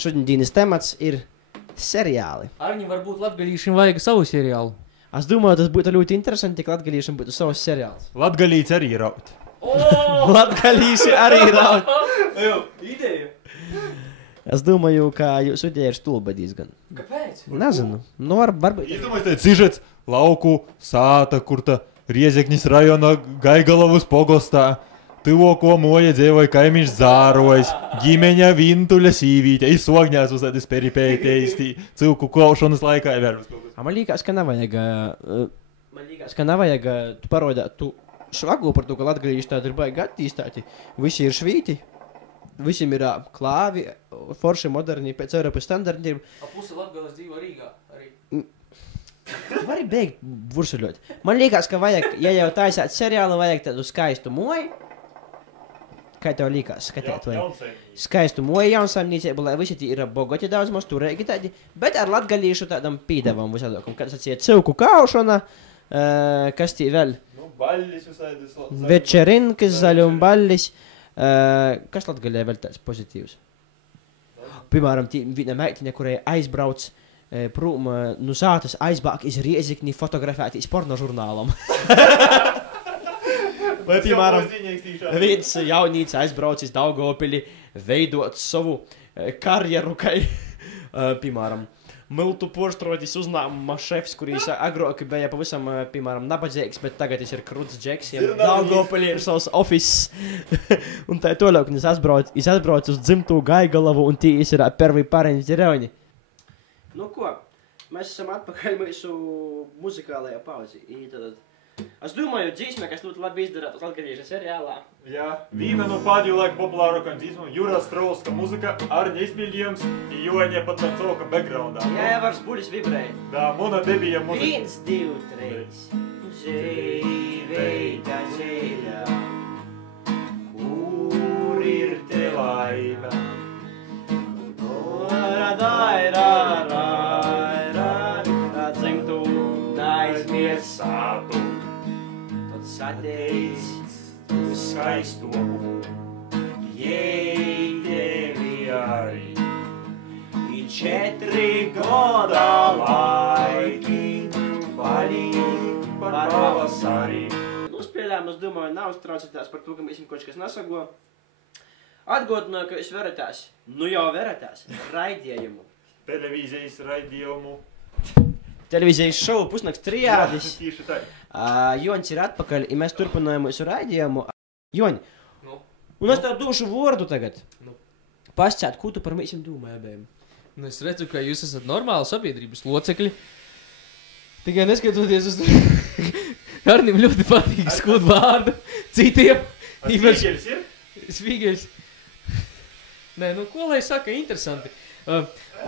šodienas temats ir seriāli. Arņi varbūt latgalīšiem vajag savu seriālu. Es domāju, tas būtu ļoti interesanti, ja latgalīšiem būtu savs seriāls. Latgalīts arī raut. Latgalīši arī raut. Ideja. Es domāju, ka jūs ideja ir stulba diezgan. Kāpēc? Nezinu. Nu, varbūt. Izdomājies, teikt, sižets lauku sāta, kur ta Riezeknis rajona Gaigalavus pogostā. Tuvoko moja dzēvoja kaimiņš Zārojas, ģimeņa Vintuļa sīvīte, izsogņās uz tādas peripētējas, cilku klaušanas laikā ievērus kaut kas. Man liekas, ka nevajag tu parodāt tu švagu par to, ka latgalīši tādi ir baigi attīstāti. Visi ir švīti, visiem ir klāvi, forši moderni pēc Eiropas standartiem. A puse Latgales dzīvo Rīgā arī. Tu vari beigt vursuļot. Man liekas, ka vajag, ja jau taisāt seriālu, vajag tādu skaistu moju. Kā tev liekas, skatēt, vai skaistu moju jaunsaimniecību, lai visi tī ir bogoti daudz maz turēgi tādi, bet ar latgalīšu tādam pīdavam visādokam, kad es atsiet cilku kaušana, kas tī vēl? Nu, baļļis visādas. Večerinkas, zaļum baļļis. Kas latgalē vēl tāds pozitīvs? Piemēram, viena meitiņa, kurai aizbrauc prūm, nu sātas aizbāk iz Riezikni fotografētīs porno žurnālam. Vai, piemēram, viens jaunīts aizbraucis Daugavpili veidot savu karjeru, kai, piemēram, Miltu porštrodis uzņēmuma šefs, kurīs agrāk bija pavisam, piemēram, nabadzīgs, bet tagad ir kruts džeks, ja Daugavpili ir savs office. Un tā toļāk, es aizbrauc uz dzimtu Gaigalavu, un tī ir pervi pareņi ģereoni. Nu ko, mēs esam atpakaļ mūsu muzikālajā pauzi. Es domāju, dzīsmē, kas ļoti labi izdarāt uz latgalīša seriālā. Jā, vīna no pādīju laika populārākam dzīsmam Jura Strolska muzika ar neizpildījums i Joņa pat tancovka backgroundā. Jā, vairs buļis vibrēja. Da, mona debija muzika. 1, 2, 3. Dzīveita ceļā, kur ir te laime. Dzimtu naizmies sātu. Sateic uz skaistumu, jei tevi arī. I 4 gada laiki, palīk par pavasarī. Uzspēlējām, es domāju, nav straucitās par to, ka mēs kaut kas nesago. Atgādināju, ka jūs veratās, nu jau veratās, raidījumu. Televīzijas raidījumu. Televīzijas šovu pusnakts trijādis. Jā, tieši tā. Joņs ir atpakaļ, ja mēs turpinājām mūsu raidījumu. Joņ, Nu. un es tev došu vārdu tagad. Nu. Pascēt, ko tu par mēs domāji, abiem? Nu, es redzu, ka jūs esat normāli sabiedrības locekļi. Tikai neskatoties uz to, Arnim ļoti patīk skūt vārdu citiem. Svīgeļs ir? Svīgeļs. Nē, nu ko lai saka, interesanti.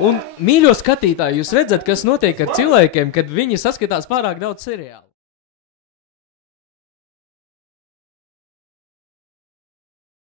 Un mīļo skatītāji, jūs redzat, kas notiek ar cilvēkiem, kad viņi saskatās pārāk daudz seriālu.